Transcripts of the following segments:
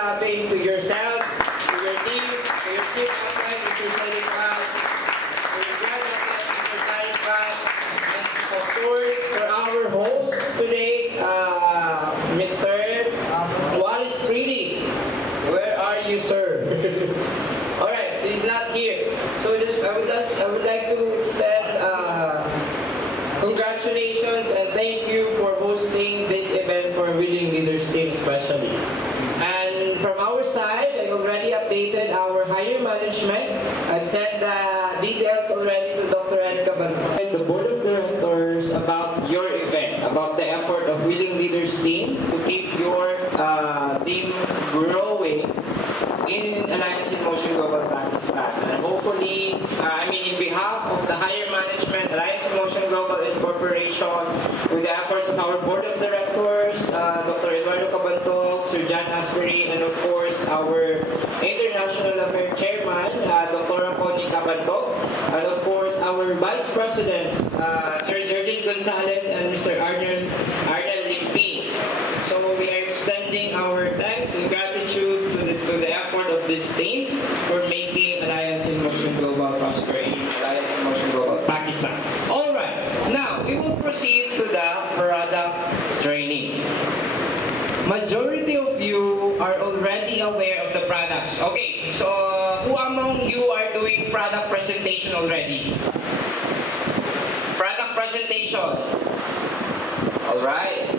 clapping to yourself, to your team, to your chief outline, Mr. Saeed Iqbal, to your grand outline, Mr. Saeed Iqbal, and of course, for our host today, Mr. What is Pretty? Where are you, sir? Alright, so he's not here. So I would like to extend congratulations and thank you for hosting this event for Willing Leaders team especially. And from our side, I already updated our higher management. I've sent the details already to Dr. Ed Cabanzo, the board of directors, about your event, about the effort of Willing Leaders team to keep your team growing in Alliance in Motion Global Pakistan. And hopefully, in behalf of the higher management, Alliance in Motion Global Incorporation, with the efforts of our board of directors, Dr. Eduardo Cabanto, Sir John Asbury, and of course, our International Affairs Chairman, Dr. Connie Cabanto, and of course, our Vice President, Sir Jardine Gonzalez, and Mr. Arnel Limpin. So we are extending our thanks and gratitude to the effort of this team for making Alliance in Motion Global prosper in Alliance in Motion Global Pakistan. Alright, now we will proceed to the product training. Majority of you are already aware of the products. Okay, so who among you are doing product presentation already? Product presentation. Alright.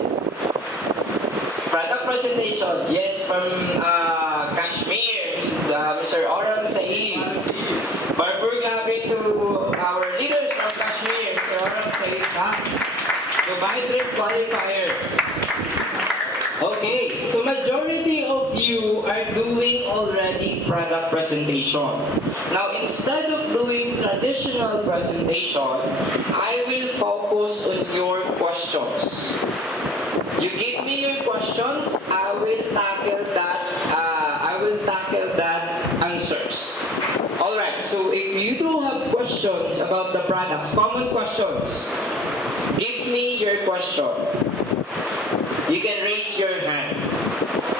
Product presentation, yes, from Kashmir, Mr. Oran Saeed. Barbur clapping to our leaders from Kashmir, Mr. Oran Saeed. Dubai trip qualifier. Okay, so majority of you are doing already product presentation. Now, instead of doing traditional presentation, I will focus on your questions. You give me your questions, I will tackle that answers. Alright, so if you do have questions about the products, common questions, give me your question. You can raise your hand.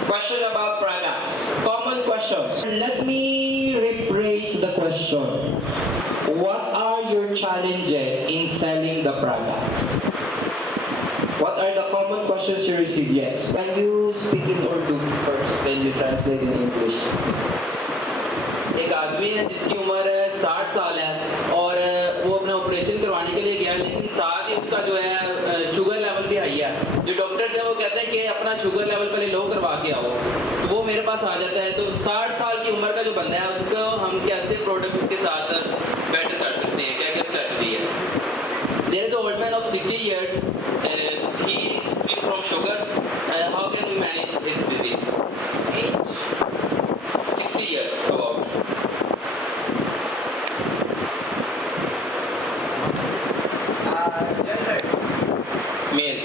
Question about products, common questions. Let me rephrase the question. What are your challenges in selling the product? What are the common questions you receive? Yes. Can you speak in Urdu first, then you translate in English? एक आदमी है जिसकी उम्र 60 साल है और वो अपना ऑपरेशन करवाने के लिए गया, लेकिन साथ ही उसका जो है शुगर लेवल भी हाई है। जो डॉक्टर्स हैं वो कहते हैं कि अपना शुगर लेवल पहले लो करवा के आओ, तो वो मेरे पास आ जाता है। तो 60 साल की उम्र का जो बंदा है उसको हम कैसे प्रोडक्ट्स के साथ बेटर कर सकते हैं, क्या क्या स्ट्रेटजी है? There is an old man of 60 years, he is free from sugar. How can we manage his disease? Age? 60 years about. Gender? Male.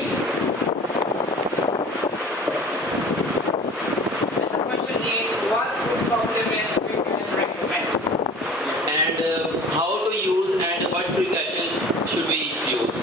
And the question is, what food supplements we can recommend? And how to use and what precautions should we use?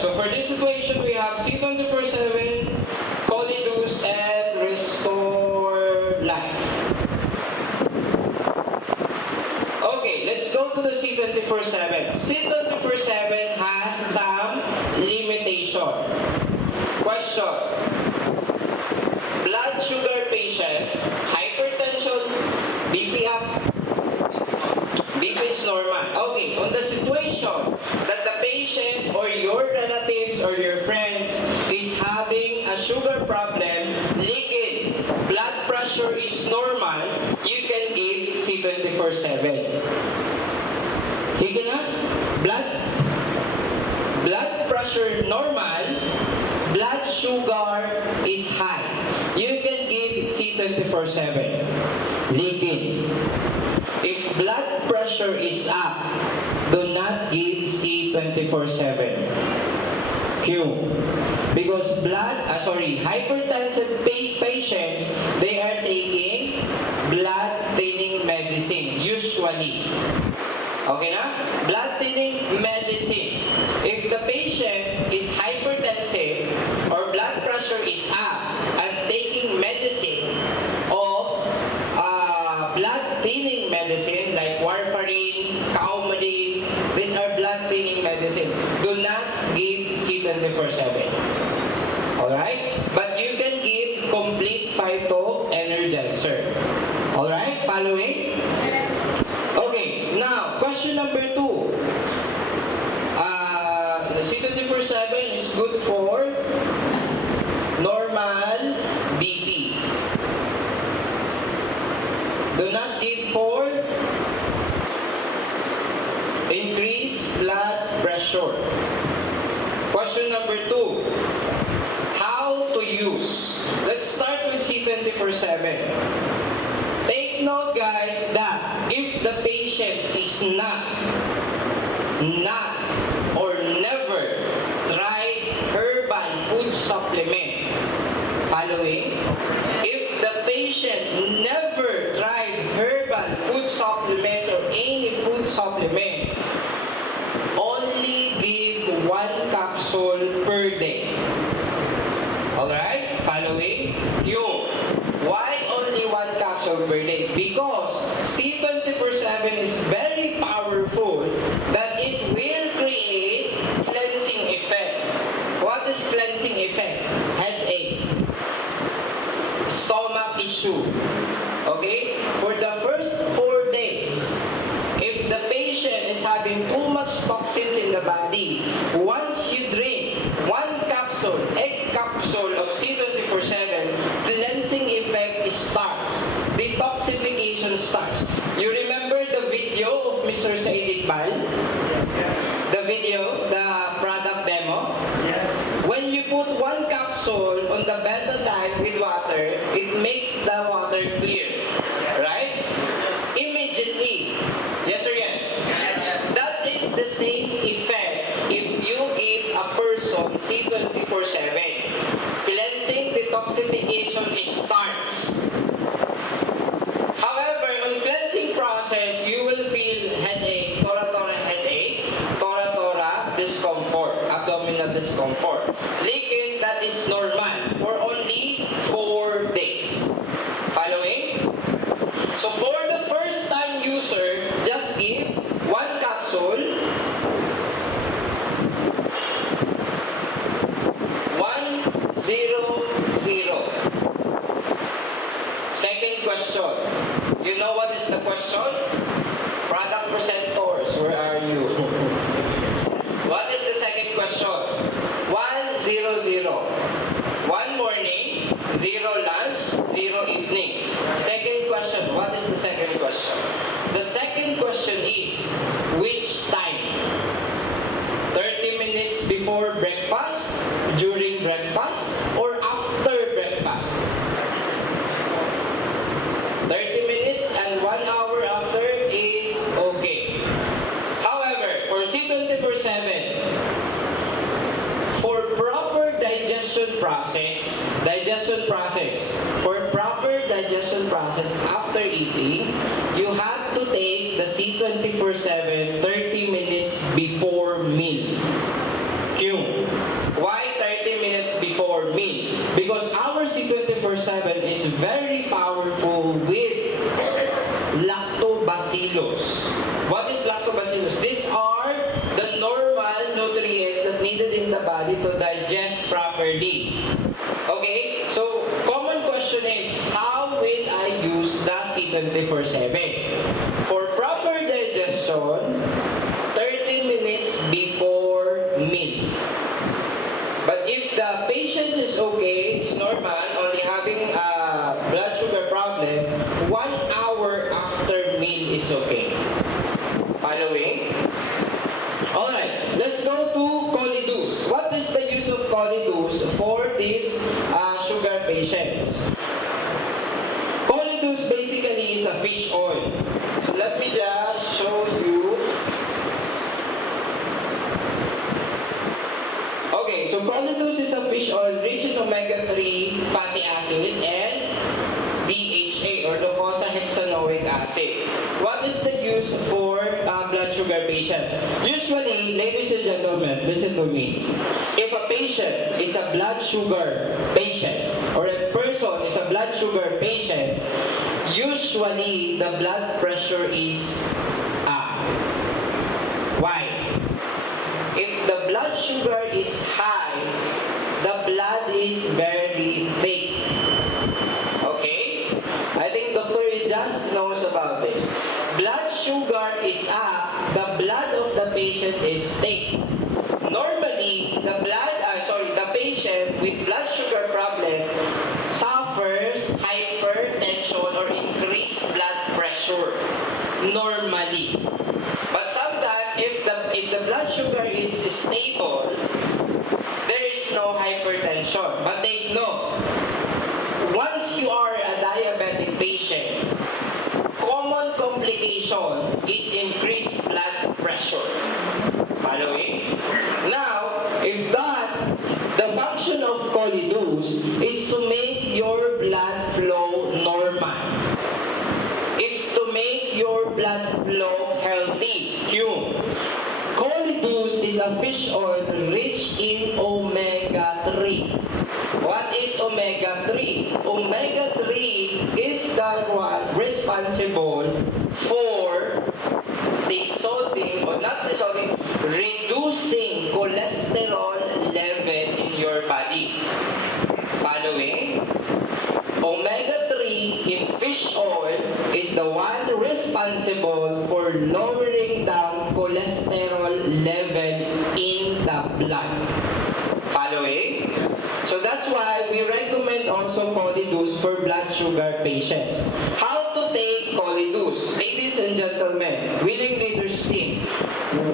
So for this situation, we have C24/7, Polydus, and Restore Life. Okay, let's go to the C24/7. C24/7 has some limitation. Question. Blood sugar patient, hypertension, BP up, BP is normal. Okay, on the situation that the patient or your relatives or your friends is having a sugar problem, leaking, blood pressure is normal, you can give C24/7. Sige na? Blood pressure normal, blood sugar is high. You can give C24/7. Leaking. If blood pressure is up, do not give C24/7. Q. Because hypertensive patients, they are taking blood thinning medicine, usually. Okay na? Blood thinning medicine. If the patient is hypertensive or blood pressure is up and taking medicine of blood thinning medicine like warfarin, Coumadin, these are blood thinning medicine. Do not give C24/7. Alright? But you can give complete phyto energizer. Alright? Following? Yes. Okay, now, question number 2. The C24/7 is good for normal BP. Do not give for increased blood pressure. Question number 2. How to use? Let's start with C24/7. Take note, guys, that if the patient is not or never tried herbal food supplement, following, if the patient never tried herbal food supplements or any food supplements, only give 1 capsule per day. Alright? Following? Why only 1 capsule per day? Because C24/7 is very powerful that it will create cleansing effect. What is cleansing effect? Headache, stomach issue. Okay? For the first 4 days, if the patient is having too much toxins in the body, once you drink 1 capsule, egg capsule of C24/7, cleansing effect starts. Detoxification starts. You remember the video of Mr. Saeed Iqbal? The video, the product demo? Yes. When you put 1 capsule on the bottle type with water, it makes the water clear. Right? Immediately. Yes or yes? That is the same effect if you give a person C24/7. Cleansing detoxification starts. However, on cleansing process, you will feel headache, tora headache, tora discomfort, abdominal discomfort. Leaking, that is normal for only 4 days. Following? So for the first time user, just give 1 capsule, 100. Second question. You know what is the question? Product presenters, where are you? What is the second question? 100. 1 morning, 0 lunch, 0 evening. Second question. What is the second question? The second question is, which time? 30 minutes before breakfast, during breakfast, or after breakfast? 30 minutes and 1 hour after is okay. However, for C24/7, for proper digestion process, after eating, you have to take the C24/7 30 minutes before meal. Q. 24/7 is very powerful with lactobacillus. What is lactobacillus? These are the normal nutrients that needed in the body to digest properly. Okay? So, common question is, how will I use the C24/7? For proper digestion, 30 minutes before meal. But if the patient is okay, it's normal, only having a blood sugar problem, 1 hour after meal is okay. Following? Alright, let's go to Colidus. What is the use of Colidus for these sugar patients? Colidus basically is a fish oil. So let me just show you. Okay, so Colidus is a fish oil rich in omega-3 fatty acid and DHA or docosahexaenoic acid. What is the use for blood sugar patients? Usually, ladies and gentlemen, listen to me. If a patient is a blood sugar patient or a person is a blood sugar patient, usually the blood pressure is up. Why? If the blood sugar is high, the blood is very thick. Okay? I think Dr. Ijas knows about this. Blood sugar is up, the blood of the patient is thick. Normally, the patient with blood sugar problem suffers hypertension or increased blood pressure. Normally. But sometimes, if the blood sugar is stable, there is no hypertension. But they know, once you are a diabetic patient, common complication is increased blood pressure. Following? Now, if the function of Colidus is to make your blood flow normal. It's to make your blood flow healthy. Colidus is a fish oil rich in omega-3. What is omega-3? Omega-3 is the one responsible for reducing cholesterol level in your body. Following? Omega-3 in fish oil is the one responsible for lowering down cholesterol level in the blood. Following? So that's why we recommend also Colidus for blood sugar patients. How to take Colidus? Ladies and gentlemen, willing leaders team,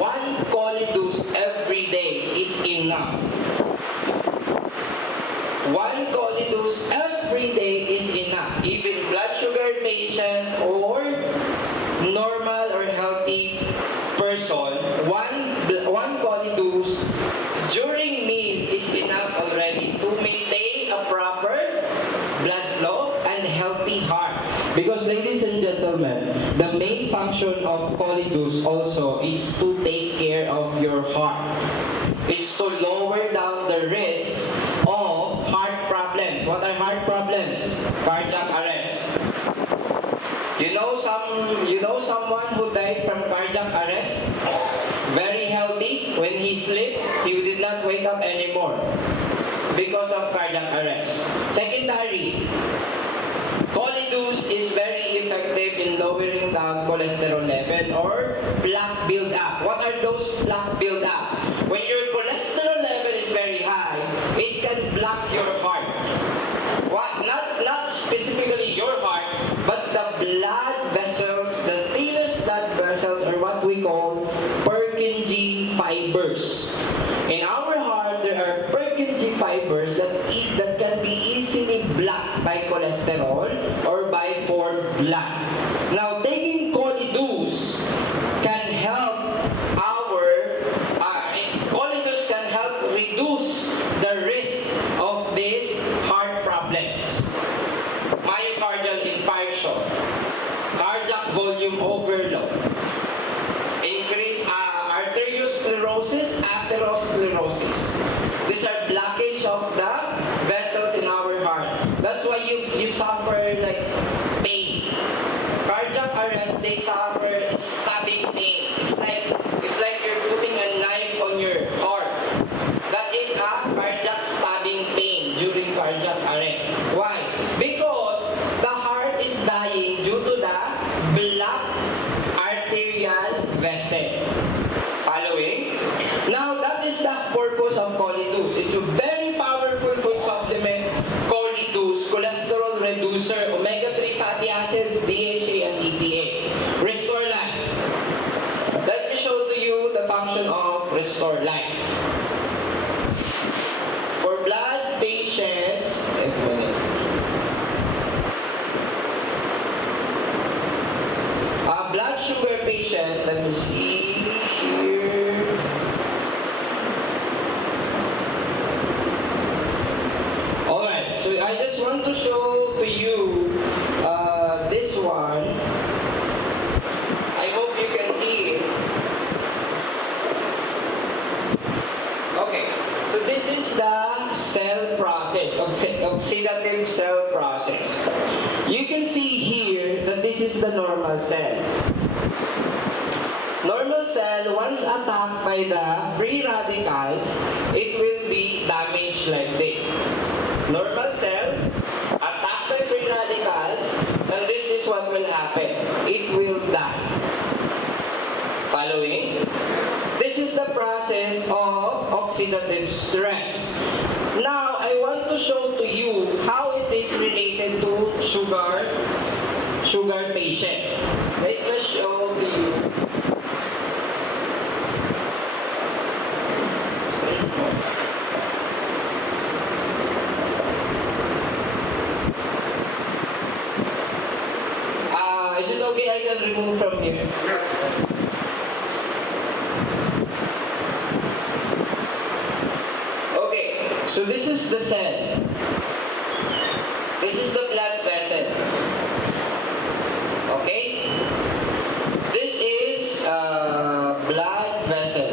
1 Colidus every day is enough. 1 Colidus every day is enough. Even blood sugar patient or normal or healthy person, 1 Colidus during meal is enough already to maintain a proper blood flow and healthy heart. Because ladies and gentlemen, the main function of Colidus also is to take care of your heart. It's to lower down the risks of heart problems. What are heart problems? Cardiac arrest. You know someone who died from cardiac arrest? Very healthy. When he slept, he did not wake up anymore because of cardiac arrest. Secondary, Colidus is very effective in lowering down cholesterol level or plaque build-up. What are those plaque build-up? When your cholesterol level is very high, it can block your heart. Not specifically your heart, but the blood vessels, the thinnest blood vessels are what we call Purkinje fibers. In our heart, there are Purkinje fibers that can be easily blocked by cholesterol or by poor blood. Now, taking Colidus can help Colidus can help reduce the risk of these heart problems. Myocardial infarction, cardiac volume overload, increased arteriosclerosis, atherosclerosis. These are blockage of the vessels in our heart. That's why you It's a very powerful food supplement, choleduz, cholesterol reducer, omega-3 fatty acids, DHA, and EPA. Restore Life. Let me show to you the function of Restore Life. For blood patients, blood sugar patient, let me see here. Alright, so I just want to show to you this one. I hope you can see it. Okay, so this is the cell process, oxidative cell process. You can see here that this is the normal cell. Normal cell, once attacked by the free radicals, it will be damaged like this. Normal cell, attacked by free radicals, and this is what will happen. It will die. Following? This is the process of oxidative stress. Now, I want to show to you how it is related to sugar patient. Let me show to you. Is it okay I can remove from here? Okay, so this is the cell. This is the blood vessel. Okay? This is blood vessel.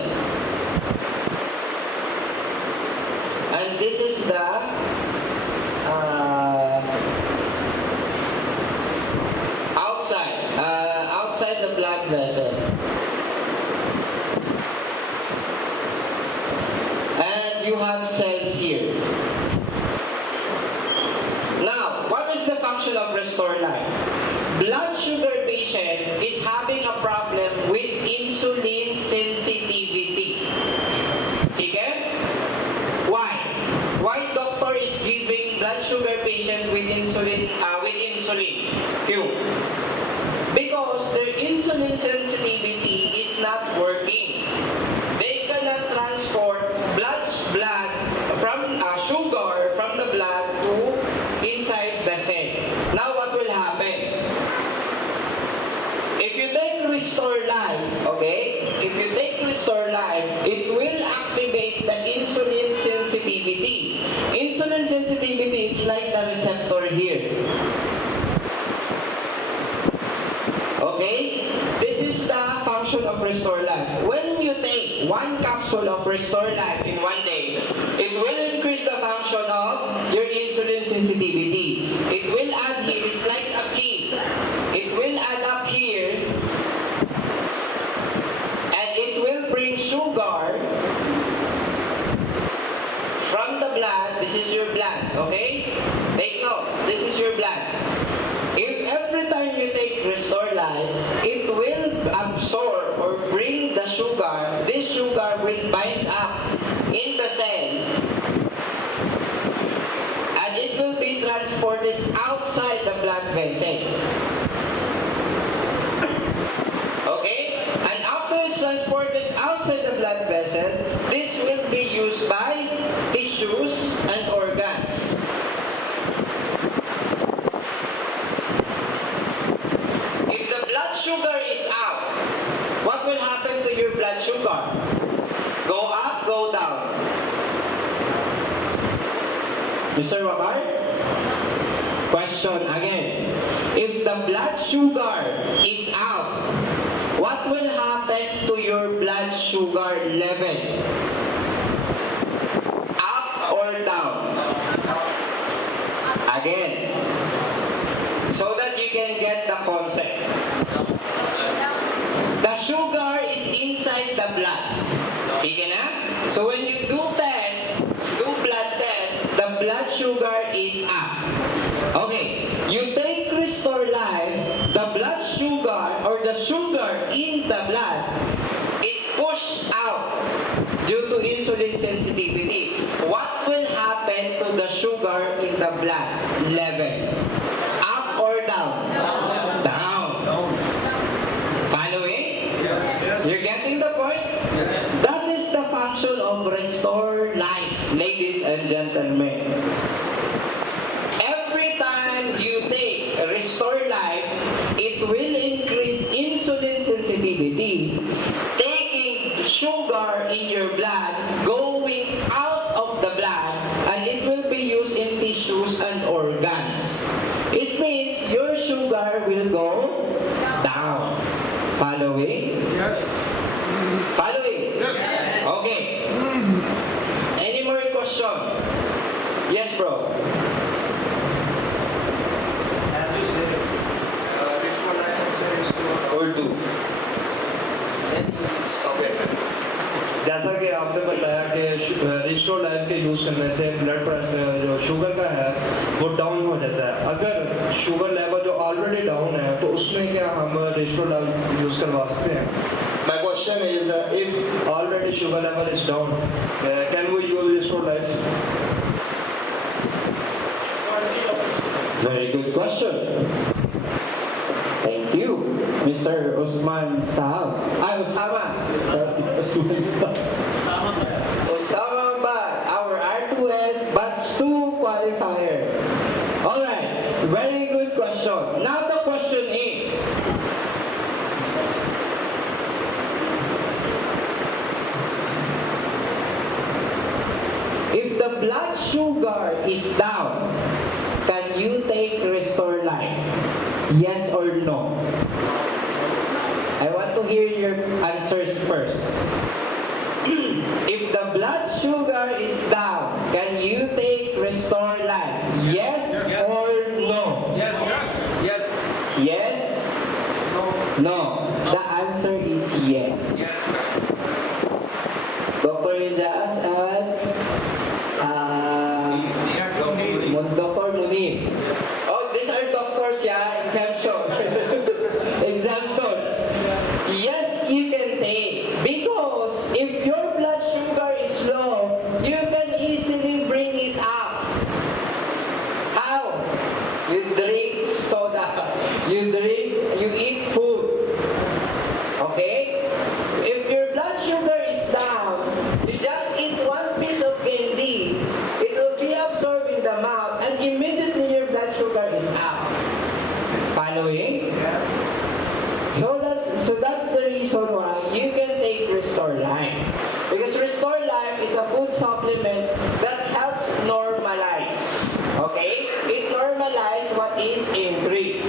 And this is the outside the blood vessel. And you have cells here. Now, what is the function of Restore Life? Blood sugar patient is having a problem with insulin sensitivity. Okay? Why? Why doctor is giving blood sugar patient with insulin? Because their insulin sensitivity is not working. They cannot transport blood from sugar from the blood to inside the cell. Now what will happen? If you take Restore Life, okay? If you take Restore Life, it will activate the insulin sensitivity. Insulin sensitivity, it's like the receptor here. Okay? This is the function of Restore Life. When you take one capsule of Restore Life in one day, it will increase the function of your insulin sensitivity. It will add here, it's like a key. It will add up here, and it will bring sugar from the blood. This is your blood, okay? Take note, this is your blood. If every time you take Restore Life, it will absorb or bring the sugar. This sugar will bind up in the cell, and it will be transported outside the blood vessel. Okay? And after it's transported outside the blood vessel, this will be used by tissues and organs. Sugar is out. What will happen to your blood sugar? Go up, go down. Mr. Wakar? Question again. If the blood sugar is out, what will happen to your blood sugar level? Up or down? Again. So that you can get the concept. The sugar is inside the blood. Sige na? So when you do blood test, the blood sugar is up. Okay, you take Restore Life, the blood sugar or the sugar in the blood is pushed out due to insulin sensitivity. What in the blood level? Up or down? Down. Following? You're getting the point? That is the function of restore life, ladies and gentlemen. Every time you take restore life, it will increase insulin sensitivity, taking sugar in your blood, going out of the blood, and it will be used in tissues and organs. It means your sugar will go down. Following? Yes. Following? Yes. Okay. Any more question? Yes, bro. As you said, restore life is restore. Or do. Okay. जैसा कि आपने बताया कि restore life के यूज़ करने से blood pressure जो शुगर का है वो डाउन हो जाता है। अगर शुगर लेवल जो ऑलरेडी डाउन है तो उसमें क्या हम रिस्टोर लाइफ यूज़ करवा सकते हैं? My question is if already sugar level is down, can we use restore life? Very good question. Thank you, Mr. Usman Saab. Usama. Usama Bad, our R2S batch 2 qualifier. Alright, very good question. Now the question is, if the blood sugar is down, can you take restore life? Yes or no? I want to hear your answers first. If the blood sugar is down, can you take restore life? Yes, Yes. or no? Yes. Yes. Yes? No. The answer is yes. Yes. Dr. Rizas and Dr. Munir. Oh, these are doctors, yeah, exemption. Exemptions. Yes, you can take. Because if your blood sugar is low, you can easily bring it up. How? You drink soda. You eat food. Okay? If your blood sugar is down, you just eat one piece of candy, it will be absorbed in the mouth and immediately your blood sugar is up. Following? So that's the reason why you can take Restore Life. Because Restore Life is a food supplement that helps normalize. Okay? It normalizes what is increased.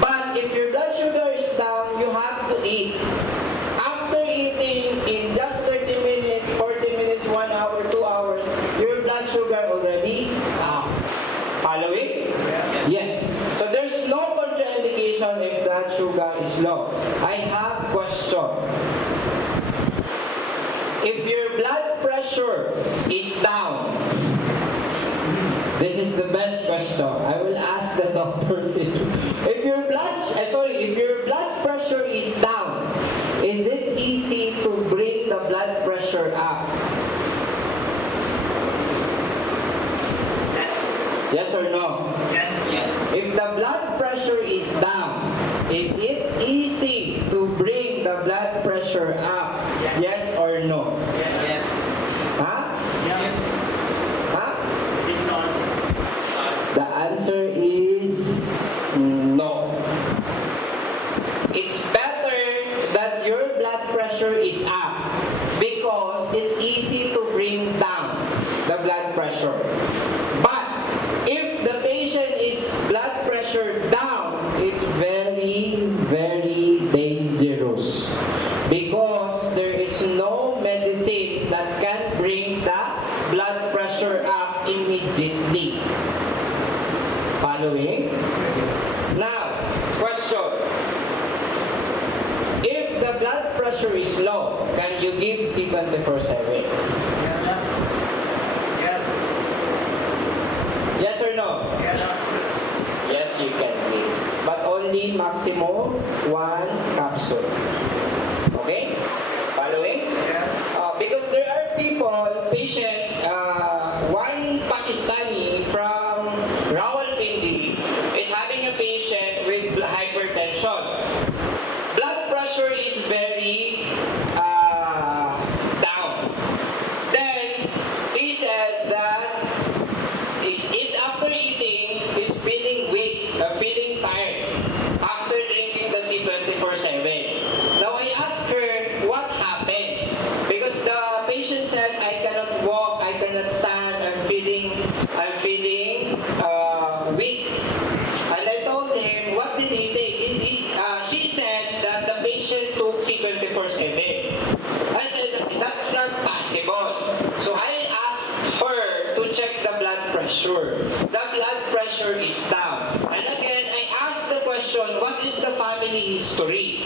But if your blood sugar is down, you have to eat. After eating in just 30 minutes, 40 minutes, 1 hour, 2 hours, your blood sugar already up. Following? Yes. So there's no contraindication if blood sugar is low. I have a question. If your blood pressure is down, this is the best question. I will ask the doctors. If your blood pressure is down, is it easy to bring the blood pressure up? Yes or no? Yes. Yes. If the blood pressure is down, is it easy to bring the blood pressure up? Yes. Yes or no? Yes. Yes. Huh? Yes. Huh? It's on. The answer is no. It's better that your blood pressure is up because it's easy to bring down the blood pressure. But if the patient is blood pressure down, it's very, very dangerous because there is no medicine that can bring the blood pressure up immediately. Following? Now, question. If the blood pressure is low, can you give C24/7? Yes. Yes or no? Yes. Yes, you can give. But only maximum 1 capsule. Okay? Following? Yes. Because there are people, patients, one Pakistan blood pressure. The blood pressure is down. And again, I ask the question, what is the family history?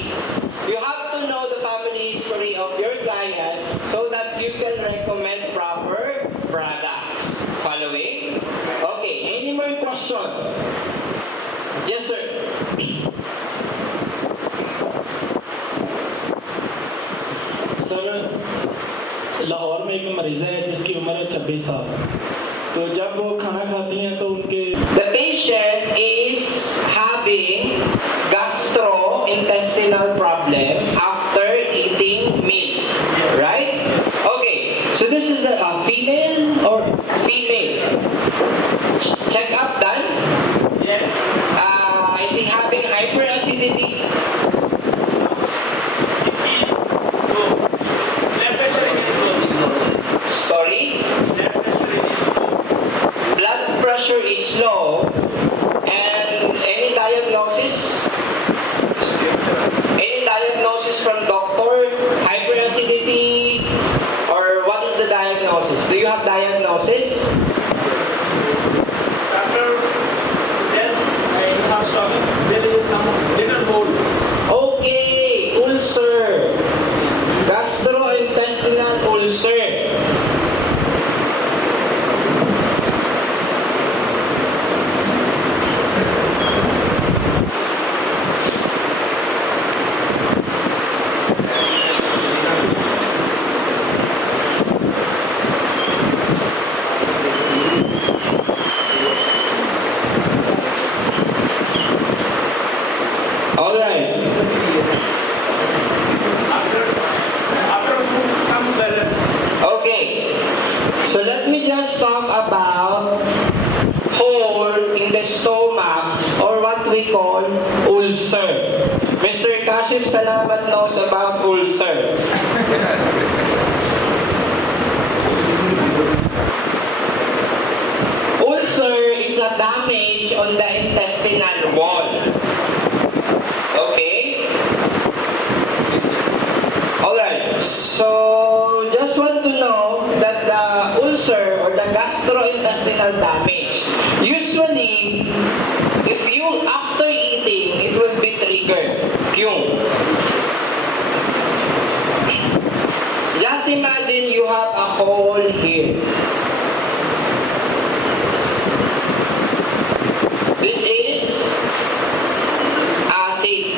You have to know the family history of your client so that you can recommend proper products. Following? Okay, any more question? Yes, sir. Sir Lahore में एक मरीज़ है जिसकी उम्र है 26 साल तो जब वो खाना खाती हैं तो उनके The patient is having gastrointestinal problem after eating meal, right? Okay, so this is a female or female? Check up done? Yes. Is he having hyperacidity? Sorry? Blood pressure is low. And any diagnosis? Any diagnosis from doctor? Hyperacidity? Or what is the diagnosis? Do you have diagnosis? Doctor, then I have stopping. There is some little hole. Okay, ulcer. Gastrointestinal ulcer. All right. After food comes swelling. Okay. So let me just talk about hole in the stomach or what we call ulcer. Mr. Kashif Salamat knows about ulcer. Ulcer is a damage on the intestinal wall. Okay? Alright, so just want to know that the ulcer or the gastrointestinal damage, usually, if you, after eating, it will be triggered. Fume. Just imagine you have a hole here. This is acid.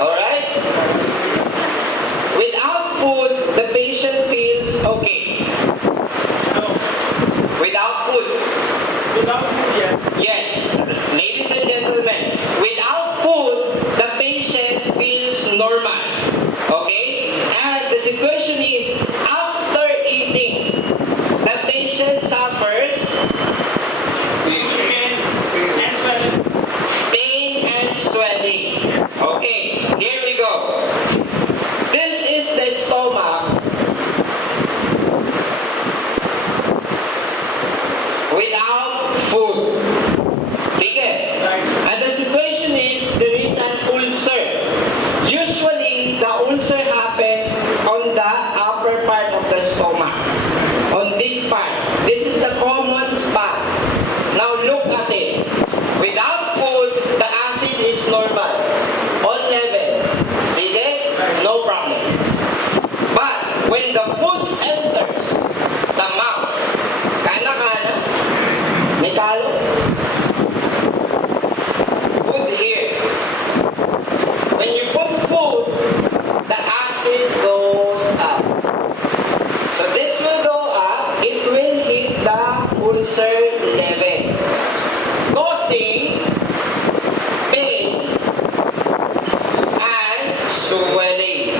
Alright? Without food, the patient feels okay. No. Without food. Without food, yes. Yes. Ladies and gentlemen, without food, the patient feels normal. Okay? And the situation is, after eating, the patient suffers Pain and swelling. pain and swelling. Okay, here we go. This is the stomach without food. Okay? Right. And the situation is there is an ulcer. Usually, the ulcer happens on the upper part of the stomach. On this part. This is the common spot. Now look at it. Without food, the acid is normal. On level. Okay? No problem. But when the food enters the mouth, kana-kana, may talo. Food here. When you put food, the acid goes up. So this will go up, it will hit the ulcer level, causing pain and swelling.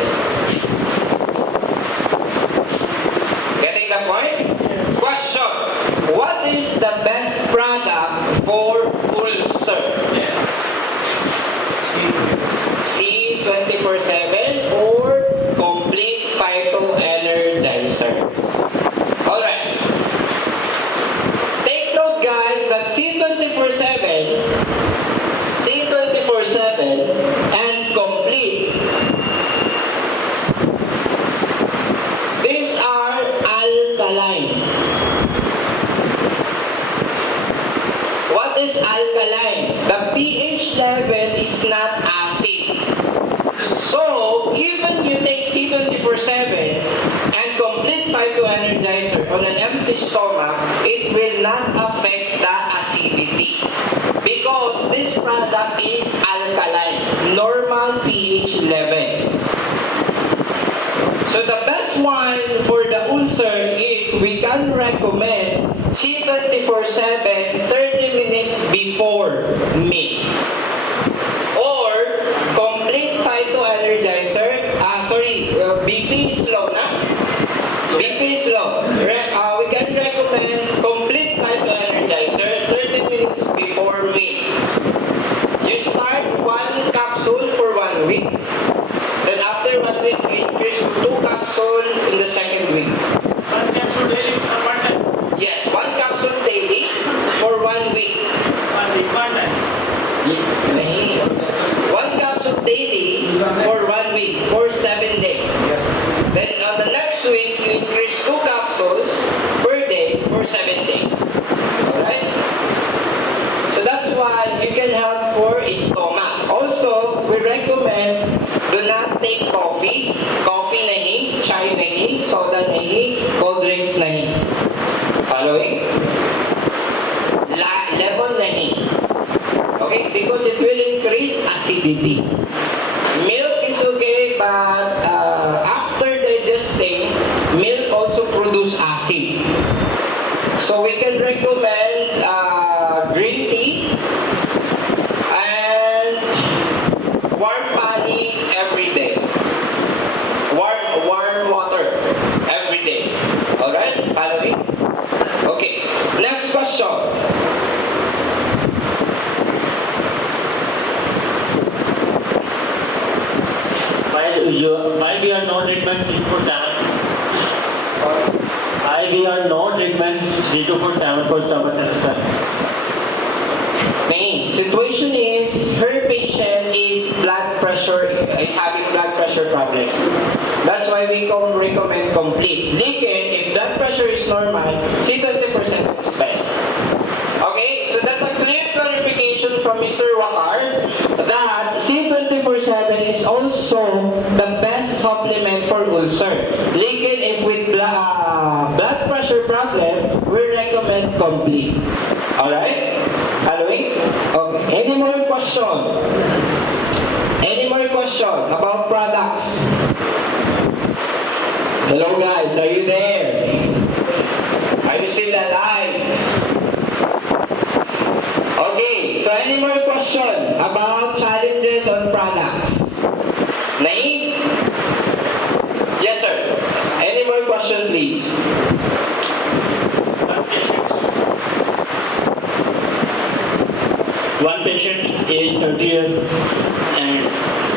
on an empty stomach, it will not affect the acidity. Because this product is alkaline, normal pH level. So the best one for the ulcer is we can recommend C24/7 30 minutes before meal. Or complete phytoenergizer. BP is low na? BP is low. We can recommend complete phytoenergizer 30 minutes before meal. You start 1 capsule for 1 week. Then after 1 week, you increase to 2 capsules in the second week. 1 capsule daily for 1 time? Yes, 1 capsule daily for 1 week. 1 week, 1 time? Nahi. 1 capsule daily for 1 week, for 7 days. Then on the next week, you increase 2 capsules per day for 7 days. Alright? So that's why you can help for stomach. Also, we recommend do not take coffee. Coffee nahi, chai nahi, soda nahi, cold drinks nahi. Following? Lemon nahi. Okay? Because it will increase acidity. Milk is okay, but after digesting, milk also produce acid. So we can recommend green tea and warm pani every day. Warm water every day. Alright? Follow me? Okay. Next question. Why we are not treatment C24/7? Why we are not treatment C24/7 for stomach cancer? Main situation is her patient is having blood pressure problem. That's why we recommend complete. If blood pressure is normal, C24/7 is best. Okay, so that's a clear clarification from Mr. Wakar that C24/7 is also the best supplement for ulcer. If with blood pressure problem, we recommend complete. Alright? Following? Okay. Any more question? Any more question about products? Hello guys, are you there? Are you still alive? Okay, so any more question about challenges on products? Naeem? Yes sir. Any more question please? One patient, age 30 years, and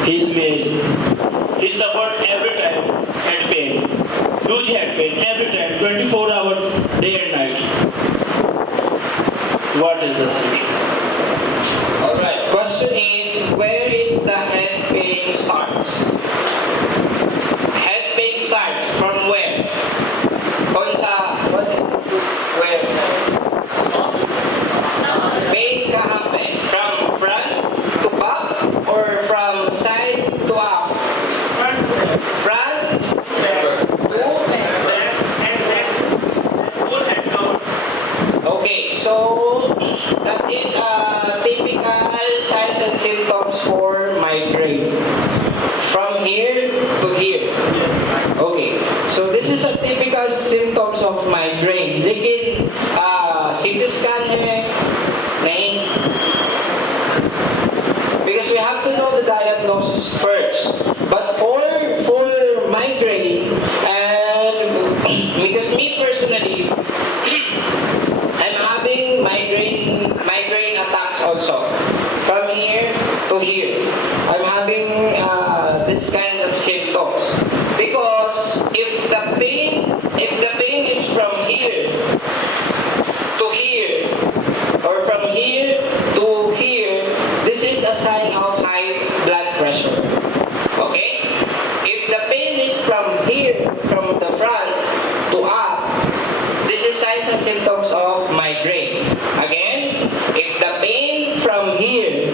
he's male. He suffered every time head pain, huge head pain every time, 24 hours, day and night. What is the solution? Alright, question is, where is the head pain starts? Head pain starts from where? Where? Pain kahape? From front to back or from side to up? Front to Whole head covers. Okay, so that is typical signs and symptoms for migraine. From here to here. Okay, so this is a typical symptoms of migraine. लेकिन CT scan है नहीं, because we have to know the diagnosis first. But for migraine, and because me personally, I'm having migraine attacks also. From here to here, I'm having this kind of symptoms. Because if the pain is from here to here, or from here to here, this is a sign of high blood pressure. Okay? If the pain is from here, from the front to up, this is signs and symptoms of migraine. Again, if the pain from here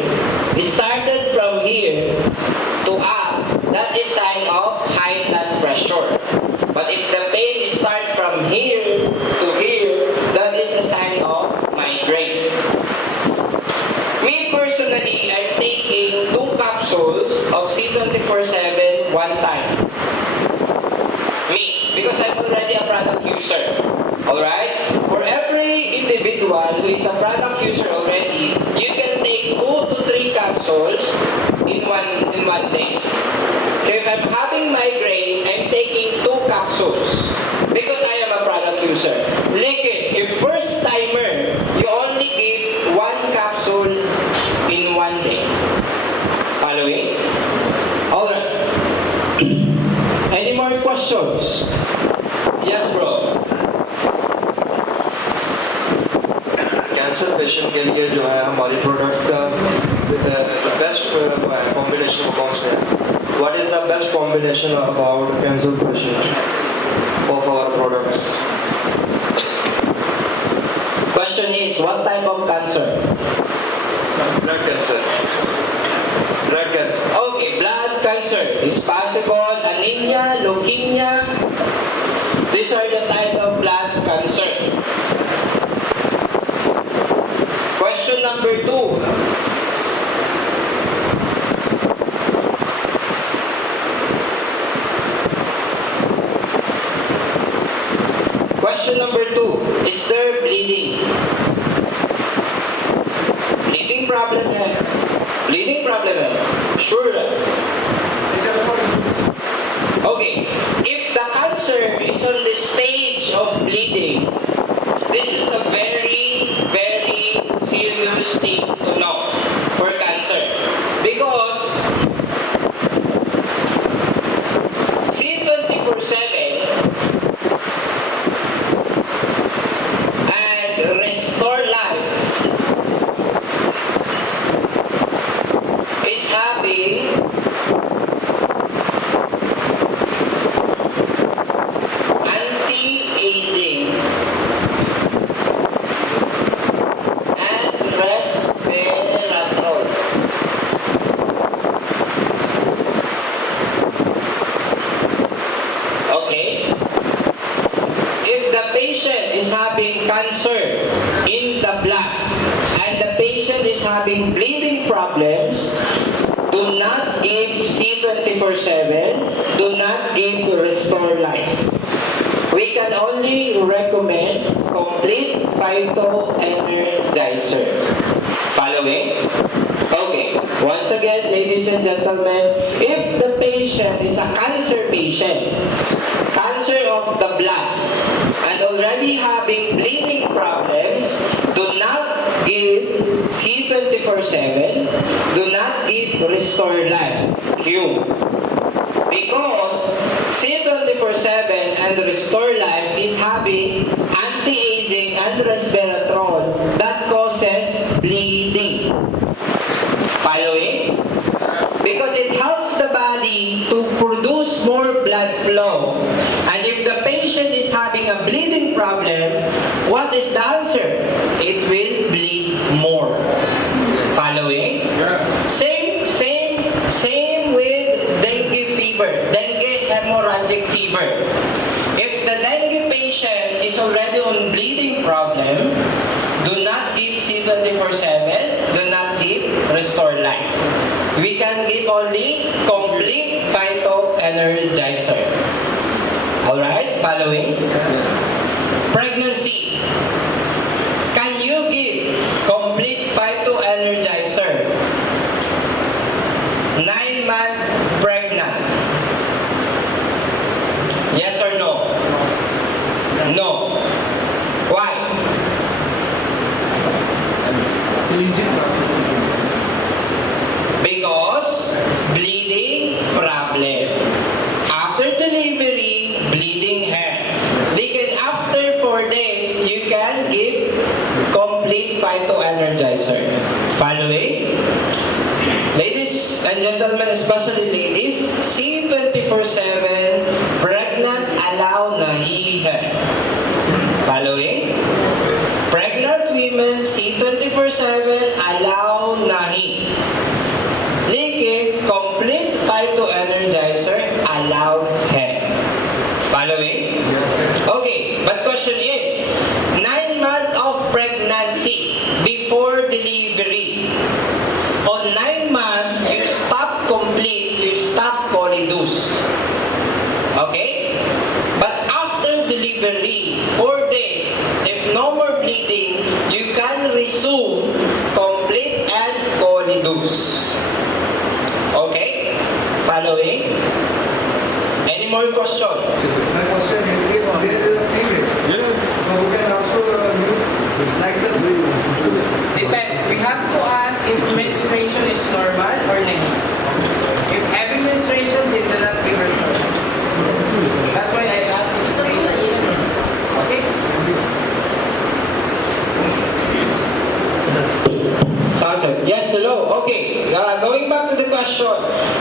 started from here to up, that is sign of high blood pressure. But if the pain starts from here already a product user. Alright? For every individual who is a product user already, you can take 2 to 3 capsules in one day. So if I'm having migraine, I'm taking 2 capsules because I am a product user. Like if first timer, you only give 1 capsule in one day. Following? Alright. Any more questions? Yes, bro. Cancer patient के लिए जो है हमारी प्रोडक्ट्स का best combination कौन से है? What is the best combination about cancer patient of our products? Question is, what type of cancer? Blood cancer. Blood cancer. Okay, blood cancer is possible, anemia, leukemia. These are the types of blood cancer. Question number 2. Question number 2. Is there bleeding? Bleeding problem, yes. Bleeding problem, yes. Sure. Okay. If the cancer is on the stage of bleeding, this is a very, very serious thing to know for cancer. Because C24/7 and Restore Life is having anti-aging and resveratrol. Okay? If the patient is having cancer in the blood and the patient is having bleeding problems, do not give C24/7, do not give Restore Life. We can only recommend complete phyto-energizer. Following? Okay. Once again, ladies and gentlemen, if the patient is a cancer patient, cancer of the blood, and already having bleeding problems, do not give C24/7, do not give Restore Life. Q. Because C24/7 and Restore Life is having anti-aging and resveratrol that causes bleeding. Following? Because it helps the body to produce more blood flow. And if the patient is having a bleeding problem, what is the answer? It will bleed more. Following? Same with dengue fever, dengue hemorrhagic fever. If the dengue patient is already on bleeding problem, do not give C24/7, do not give Restore Life. We can give only complete phyto-energizer. Alright, following. Pregnancy. Can you give complete phyto-energizer? 9-month pregnant. Yes or no? No. Why? Because bleeding problem. After delivery, bleeding hair. Then after 4 days, you can give complete phyto-energizer. Following? Ladies and gentlemen, especially ladies, C24/7 pregnant allow nahi hai. Following? Pregnant women C24/7 allow nahi. Lekin complete phyto-energizer allowed hai. Following? Okay, but question is, 9 months of pregnancy before delivery. On 9 months, you stop complete, you stop Colidus. Okay? But after delivery, 4 days. If no more bleeding, you can resume complete and colidus. Okay? Following? Any more question? My question is, if there is a female, so we can also use like the Depends. We have to ask if menstruation is normal or negative. If heavy menstruation, they do not be restored. That's why I asked you to read it. Okay? Sergeant. Yes, hello. Okay. Going back to the question.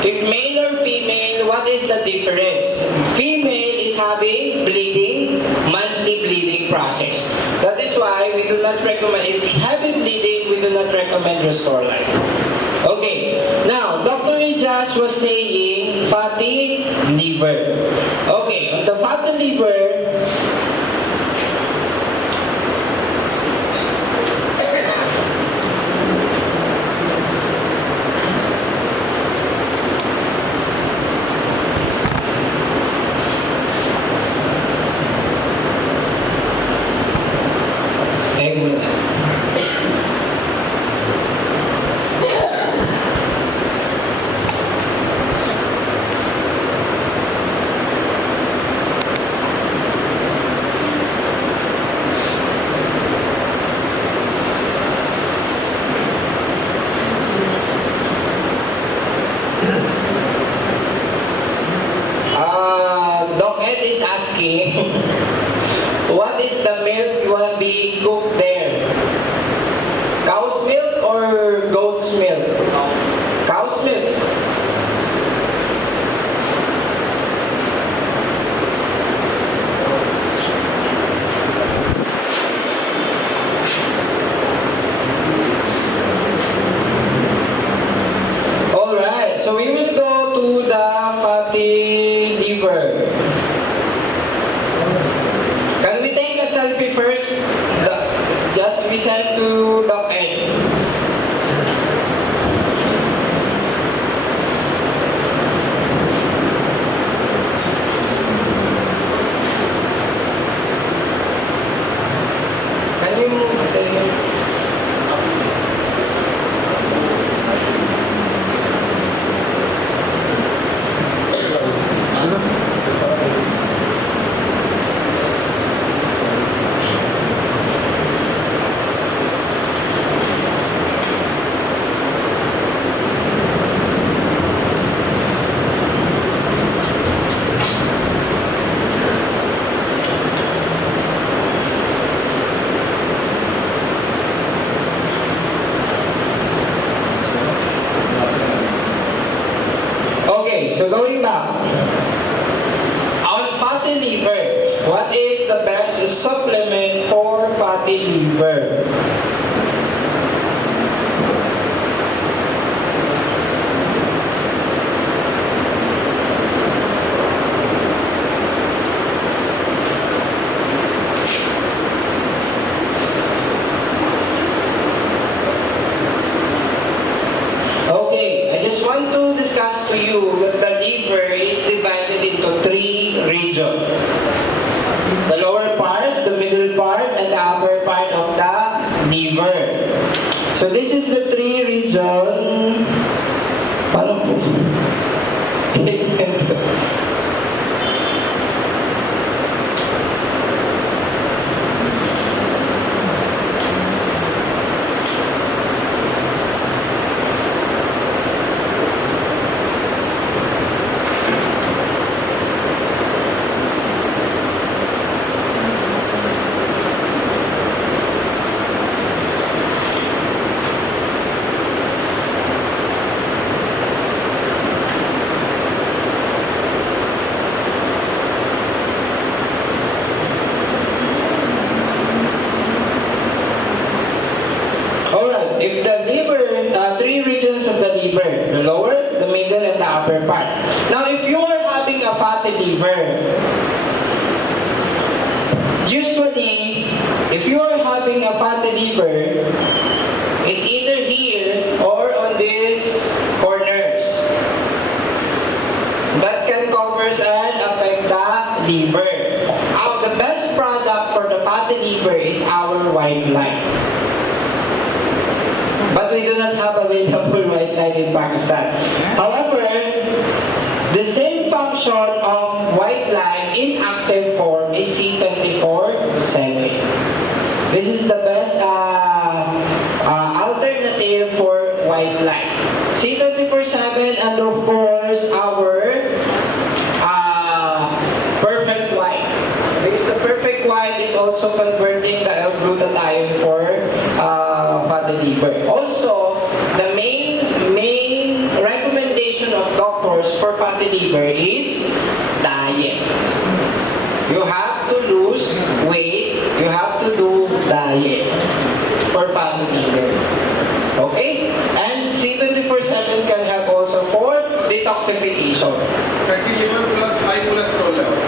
If male or female, what is the difference? Female is having bleeding, monthly bleeding process. That is why we do not recommend, if heavy bleeding, we do not recommend Restore Life. Okay. Now, Dr. Ijas was saying fatty liver. Okay. On the fatty liver, Doc Ed is asking, what is the milk will be cooked there? Cow's milk or goat's milk? Cow's milk. Alright, so we will go to the fatty liver. Can we take a selfie first? Just we send to Doc Ed. Can you move the Okay, so going back, on fatty liver, what is the best supplement for fatty liver? Okay, I just want to discuss to you that the liver is divided into 3 regions. The lower part, the middle part, and the upper part of the liver. So this is the 3 region. Paano po? Alright, if the liver, 3 regions of the liver, the lower, the middle, and the upper part. Now, if you are having a fatty liver, usually, if you are having a fatty liver, it's either here or on these corners. That can cover and affect the liver. The best liver is our white line. But we do not have available white line in Pakistan. However, the same function of white line in active form is C24/7. This is the best alternative for white line. C24/7 and of course our perfect white. Because the perfect white is also converting the L-glutathione for fatty liver. Also, the main recommendation of doctors for fatty liver is diet. You have to lose weight, you have to do diet for fatty liver. Okay? And C24/7 can help also for detoxification. Fatty liver plus high cholesterol level.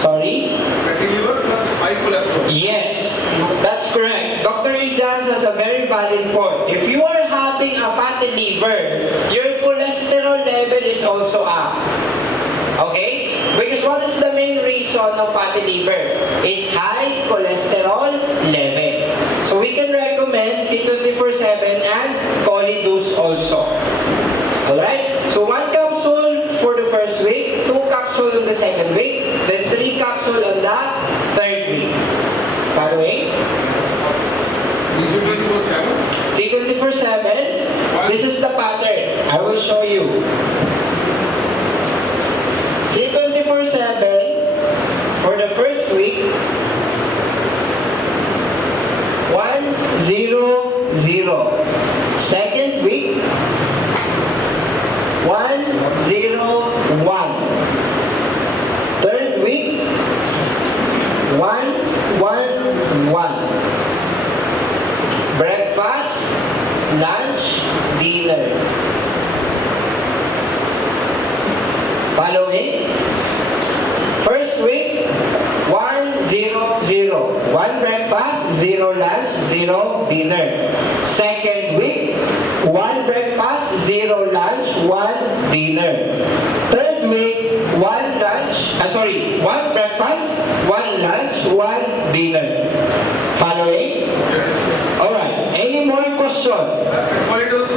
Sorry? Fatty liver plus high cholesterol. Yes, that's correct. Dr. Ijaz has a very valid point. If you are having a fatty liver, your cholesterol level is also up. Okay? Because what is the main reason of fatty liver? Is high cholesterol level. So we can recommend C24/7 and Colidus also. Alright? So 1 capsule for the first week, 2 capsules on the second week, then 3 capsules on the third week. Following? C24/7. This is the pattern. I will show you. C24/7 for the first week, 100. Second week, 101. Third week, 111. Breakfast, lunch, dinner. Following, first week, 100. 1 breakfast, 0 lunch, 0 dinner. Second week, 1 breakfast, 0 lunch, 1 dinner. Third week, 1 breakfast, 1 lunch, 1 dinner. Following? Yes. Alright, any more question? Colidus.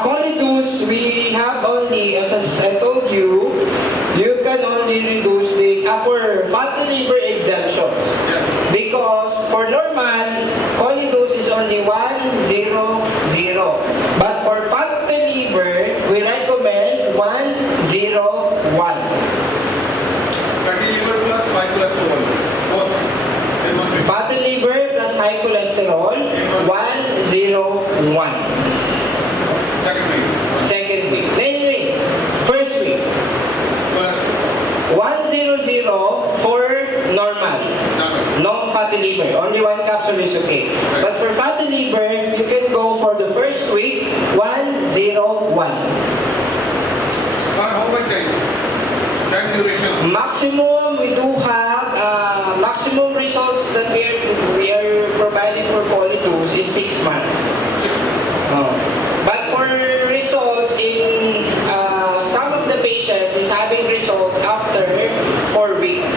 Colidus, we have only, as I told you, you can only reduce this for fatty liver exemptions. Yes. Because for normal, Colidus is only 100. But for fatty liver, we recommend 101. Fatty liver plus high cholesterol. Both. In one week. Fatty liver plus high cholesterol, 101. Second week. Second week. Anyway, first week, Cholesterol. 100 for normal. No fatty liver. Only 1 capsule is okay. But for fatty liver, you can go for the first week, 101. How much time? Time duration. Maximum, we do have maximum results that we are providing for Colidus is 6 months. 6 months. But for results in some of the patients is having results after 4 weeks.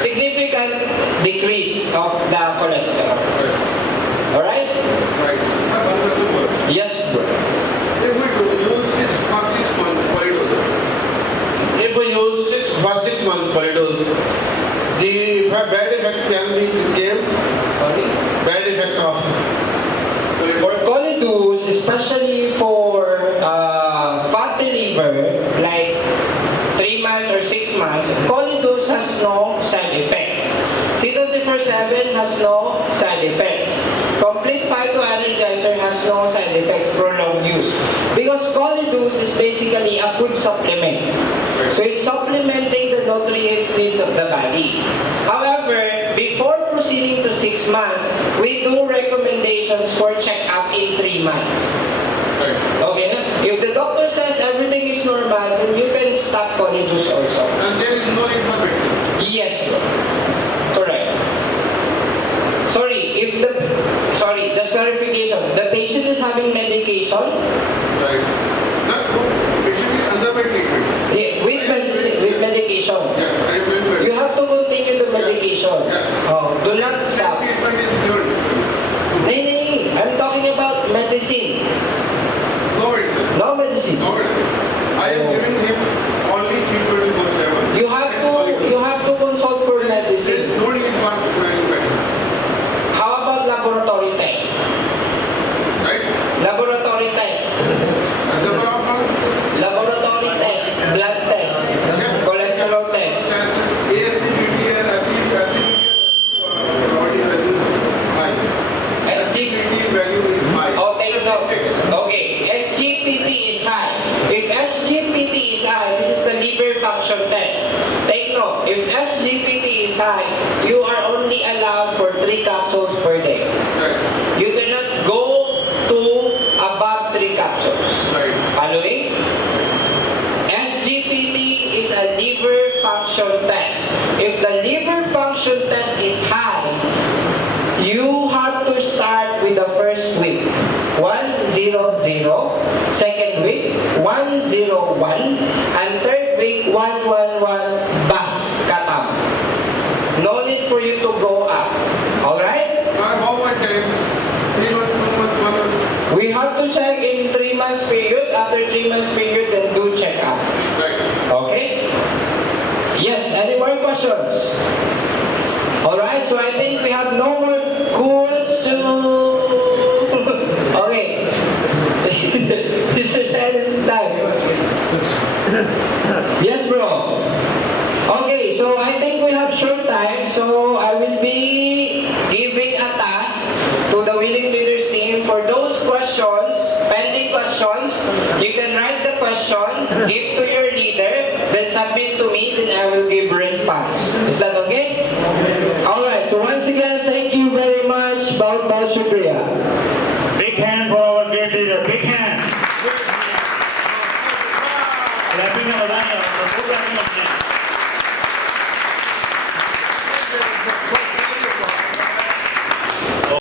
Significant decrease of the cholesterol. Right. Alright? Right. One question more. Yes, bro. If we use 6 months Colidus. If we use 6 months Colidus, the bad effect can be came. Sorry? Bad effect of For Colidus, especially for fatty liver, like 3 months or 6 months, Colidus has no side effects. C24/7 has no side effects. Complete phytoenergizer has no side effects, prolonged use. Because Colidus is basically a food supplement. So it's supplementing the nutrients needs of the body. However, before proceeding to 6 months, we do recommendations for check-up in 3 months. Okay na? If the doctor says everything is normal, then you can stop Colidus also. and there is no need for vaccine. Yes, bro. Correct. Sorry, just clarification. The patient is having medication Right. No, patient is under my treatment. with medication. Yes, I remember. You have to continue the medication. functional test. ASCBT and SCBT property value high. SCBT value is high. Oh, take note. Okay, SGPT is high. If SGPT is high, this is the liver function test. Take note, if SGPT is high, you are only allowed for 3 capsules per day. Yes. You cannot go to above 3 capsules. Right. Following? SGPT is a liver function test. If the liver function test is high, you have to start with the first week, 100, second week, 101, and third week, 111, bas, katam. No need for you to go up. Alright? For how much time? 3 months, 2 months, 1 month? We have to check in 3 months period. After 3 months period, then do check up. Right. Okay? Yes, any more questions? Alright, so I think we have no more questions. Okay. Mr. Silence is done. Yes, bro. Okay, so I think we have short time, so I will be giving a task to the Willing Leaders team for those questions, pending questions. You can write the question, give to your leader, then submit to me, then I will give response. Is that okay? Alright, so once again, thank you very much. Bahut bahut shukriya. Big hand for our great leader. Big hand.